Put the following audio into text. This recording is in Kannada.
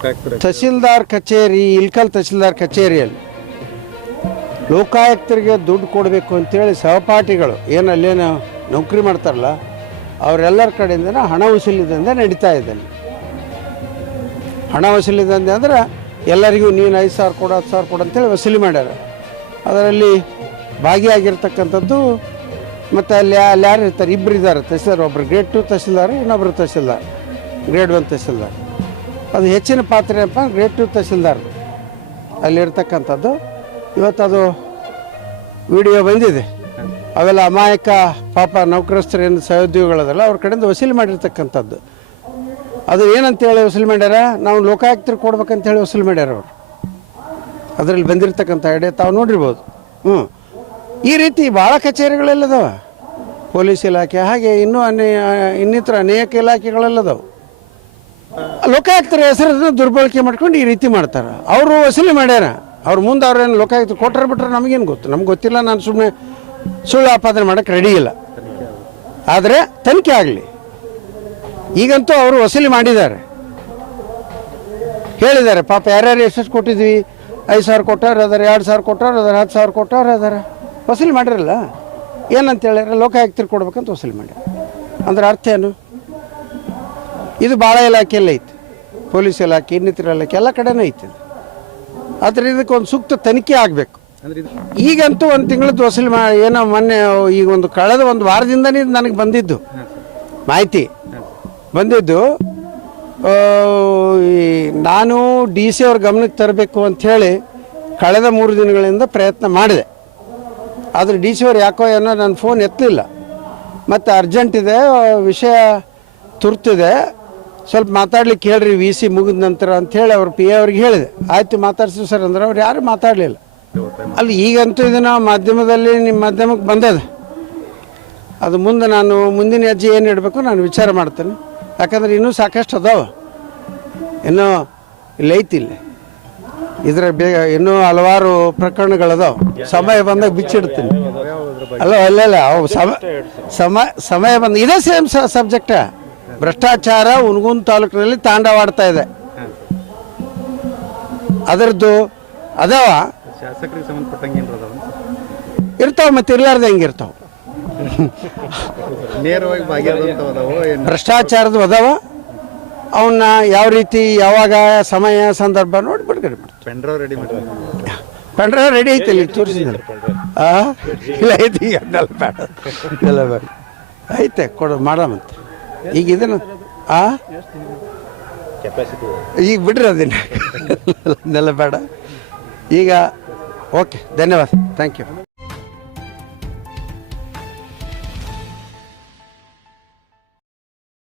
ಲೋಕಾಯುಕ್ತರು ತಹಸೀಲ್ದಾರ್ ಕಚೇರಿ, ಇಲ್ಕಲ್ ತಹಸೀಲ್ದಾರ್ ಕಚೇರಿಯಲ್ಲಿ ಲೋಕಾಯುಕ್ತರಿಗೆ ದುಡ್ಡು ಕೊಡಬೇಕು ಅಂತೇಳಿ ಸಹಪಾಠಿಗಳು ಏನು ಅಲ್ಲೇನು ನೌಕರಿ ಮಾಡ್ತಾರಲ್ಲ, ಅವರೆಲ್ಲರ ಕಡೆಯಿಂದ ಹಣ ವಸೂಲಿದಂದೆ ನಡೀತಾ ಇದ್ದಾನೆ ಹಣ ವಸೂಲಿದಂದೆ ಅಂದ್ರೆ ಎಲ್ಲರಿಗೂ ನೀನು ಐದು ಸಾವಿರ ಕೊಡು, ಹತ್ತು ಸಾವಿರ ಕೊಡು ಅಂತೇಳಿ ವಸೂಲಿ ಮಾಡ್ಯಾರ. ಅದರಲ್ಲಿ ಭಾಗಿಯಾಗಿರ್ತಕ್ಕಂಥದ್ದು ಮತ್ತು ಅಲ್ಲಿ ಅಲ್ಲಿ ಯಾರು ಇರ್ತಾರೆ ಇಬ್ಬರು ಇದ್ದಾರೆ, ತಹಸೀಲ್ದಾರ್ ಒಬ್ಬರು ಗ್ರೇಡ್ ಟು ತಹಸೀಲ್ದಾರ್ ಇನ್ನೊಬ್ಬರು ತಹಸೀಲ್ದಾರ್, ಗ್ರೇಡ್ ಒನ್ ತಹಸೀಲ್ದಾರ್. ಅದು ಹೆಚ್ಚಿನ ಪಾತ್ರ ಏನಪ್ಪ ಗ್ರೇಟ್ ಟು ತಹಸೀಲ್ದಾರ್ ಅಲ್ಲಿರ್ತಕ್ಕಂಥದ್ದು. ಇವತ್ತು ಅದು ವಿಡಿಯೋ ಬಂದಿದೆ. ಅವೆಲ್ಲ ಅಮಾಯಕ ಪಾಪ ನೌಕರಸ್ಥರು ಏನು ಸಹೋದ್ಯೋಗಿಗಳದಲ್ಲ, ಅವ್ರ ಕಡೆಯಿಂದ ವಸೂಲಿ ಮಾಡಿರ್ತಕ್ಕಂಥದ್ದು. ಅದು ಏನಂತೇಳಿ ವಸೂಲಿ ಮಾಡ್ಯಾರ? ನಾವು ಲೋಕಾಯುಕ್ತರು ಕೊಡ್ಬೇಕಂತೇಳಿ ವಸೂಲಿ ಮಾಡ್ಯಾರ ಅವರು. ಅದರಲ್ಲಿ ಬಂದಿರತಕ್ಕಂಥ ಐಡಿಯಾ ತಾವು ನೋಡಿರ್ಬೋದು. ಹ್ಞೂ ಈ ರೀತಿ ಭಾಳ ಕಚೇರಿಗಳೆಲ್ಲದವ ಪೊಲೀಸ್ ಇಲಾಖೆ, ಹಾಗೆ ಇನ್ನೂ ಅನೇ ಇನ್ನಿತರ ಅನೇಕ ಇಲಾಖೆಗಳೆಲ್ಲದವು. ಲೋಕಾಯುಕ್ತರ ಹೆಸರನ್ನು ದುರ್ಬಳಕೆ ಮಾಡ್ಕೊಂಡು ಈ ರೀತಿ ಮಾಡ್ತಾರೆ. ಅವರು ವಸೂಲಿ ಮಾಡ್ಯಾರ. ಅವ್ರ ಮುಂದೆ ಅವ್ರೇನು ಲೋಕಾಯುಕ್ತ ಕೊಟ್ಟರೆ ಬಿಟ್ರೆ ನಮಗೇನು ಗೊತ್ತು. ನಮ್ಗೆ ಗೊತ್ತಿಲ್ಲ, ನಾನು ಸುಮ್ಮನೆ ಸುಳ್ಳು ಆಪಾದನೆ ಮಾಡೋಕ್ಕೆ ರೆಡಿ ಇಲ್ಲ. ಆದರೆ ತನಿಖೆ ಆಗಲಿ. ಈಗಂತೂ ಅವರು ವಸೂಲಿ ಮಾಡಿದ್ದಾರೆ. ಹೇಳಿದ್ದಾರೆ, ಪಾಪ ಯಾರ್ಯಾರು ಎಷ್ಟೆಷ್ಟು ಕೊಟ್ಟಿದ್ವಿ? ಐದು ಸಾವಿರ ಕೊಟ್ಟವ್ರು ಅದಾರೆ, ಎರಡು ಸಾವಿರ ಕೊಟ್ಟವ್ರು ಅದಾರೆ, ಹತ್ತು ಸಾವಿರ ಕೊಟ್ಟವ್ರು ಅದಾರೆ. ವಸೂಲಿ ಮಾಡಿರಲ್ಲ? ಏನಂತ ಹೇಳ್ಯಾರ ಲೋಕಾಯುಕ್ತರು ಕೊಡ್ಬೇಕಂತ ವಸೂಲಿ ಮಾಡ್ಯಾರ. ಅಂದ್ರೆ ಅರ್ಥ ಏನು? ಇದು ಭಾಳ ಇಲಾಖೆಯಲ್ಲಿ ಐತಿ. ಪೊಲೀಸ್ ಇಲಾಖೆ ಇನ್ನಿತರ ಇಲಾಖೆ ಎಲ್ಲ ಕಡೆನೂ ಐತಿ ಆದರೆ ಆದ್ರೆ ಇದಕ್ಕೆ ಒಂದು ಸೂಕ್ತ ತನಿಖೆ ಆಗಬೇಕು. ಈಗಂತೂ ಒಂದು ತಿಂಗಳದ್ದು ವಸೂಲಿ ಮಾ ಏನೋ ಮೊನ್ನೆ ಈಗ ಒಂದು ಕಳೆದ ಒಂದು ವಾರದಿಂದನೇ ಇದು ನನಗೆ ಬಂದಿದ್ದು. ಮಾಹಿತಿ. ಬಂದಿದ್ದು ಈ ನಾನು ಡಿ ಸಿ ಅವ್ರ ಗಮನಕ್ಕೆ ತರಬೇಕು ಅಂಥೇಳಿ ಕಳೆದ ಮೂರು ದಿನಗಳಿಂದ ಪ್ರಯತ್ನ ಮಾಡಿದೆ. ಆದರೆ ಡಿ ಸಿ ಅವ್ರು ಯಾಕೋ ಏನೋ ನನ್ನ ಫೋನ್ ಎತ್ತಲಿಲ್ಲ. ಮತ್ತು ಅರ್ಜೆಂಟ್ ಇದೆ ವಿಷಯ ತುರ್ತಿದೆ. ಸ್ವಲ್ಪ ಮಾತಾಡ್ಲಿಕ್ಕೆ ಹೇಳ್ರಿ ವಿ ಸಿ ಮುಗಿದ ನಂತರ ಅಂಥೇಳಿ ಅವ್ರ ಪಿ ಎ ಅವ್ರಿಗೆ ಹೇಳಿದೆ. ಆಯ್ತು ಮಾತಾಡ್ಸಿ ಸರ್ ಅಂದ್ರೆ ಅವ್ರು ಯಾರು ಮಾತಾಡಲಿಲ್ಲ. ಅಲ್ಲಿ ಈಗಂತೂ ಇದನ್ನು ಮಾಧ್ಯಮದಲ್ಲಿ ನಿಮ್ಮ ಮಾಧ್ಯಮಕ್ಕೆ ಬಂದದ. ಅದು ಮುಂದೆ ನಾನು ಮುಂದಿನ ಹೆಜ್ಜೆ ಏನು ಇಡಬೇಕು ನಾನು ವಿಚಾರ ಮಾಡ್ತೇನೆ. ಯಾಕಂದ್ರೆ ಇನ್ನೂ ಸಾಕಷ್ಟು ಅದಾವ. ಇನ್ನೂ ಇಲ್ಲಿ, ಐತಿ ಇಲ್ಲಿ. ಇದ್ರ ಬೇಗ ಇನ್ನೂ ಹಲವಾರು ಪ್ರಕರಣಗಳದಾವ ಸಮಯ ಬಂದಾಗ ಬಿಚ್ಚಿಡ್ತೀನಿ. ಅಲ್ಲ ಅಲ್ಲ ಅವು ಸಮ ಸಮಯ ಬಂದ ಇದೇ ಸೇಮ್ ಸಬ್ಜೆಕ್ಟ ಭ್ರಷ್ಟಾಚಾರ ಉನ್ಗುನ್ ತಾಲೂಕಿನಲ್ಲಿ ತಾಂಡವಾಡ್ತಾ ಇದೆ. ಅದರದ್ದು ಅದಾವ? ಶಾಸಕರಿಗೆ ಸಂಬಂಧಪಟ್ಟಂಗೆ ಇರ್ತಾವ ಮತ್ತೆ ಇರ್ಲಾರ್ದ ನೇರವಾಗಿ ಭಾಗಿಯಾದಂಥವು ಅದಾವ ಭ್ರಷ್ಟಾಚಾರದ ಅದಾವ. ಅವನ್ನ ಯಾವ ರೀತಿ ಯಾವಾಗ ಸಮಯ ಸಂದರ್ಭ ನೋಡಿ ಬಿಡುಗಡೆ ಪೆಂಡ್ರವ್ ರೆಡಿ ಪೆಂಡ್ರ ರೆಡಿ ಐತಿ ಇಲ್ಲಿ ತೋರಿಸಿದ್ರು ಇಲ್ಲ ಬೇಡ ಬೇಡ. ಐತೆ ಕೊಡು ಮಾಡಮಂತೆ ಈಗ ಇದನ್ನು ಆ? ಈಗ ಬಿಡ್ರಿ ಅದನ್ನ. ಅದನ್ನೆಲ್ಲ ಬೇಡ. ಈಗ ಓಕೆ ಧನ್ಯವಾದ. Thank you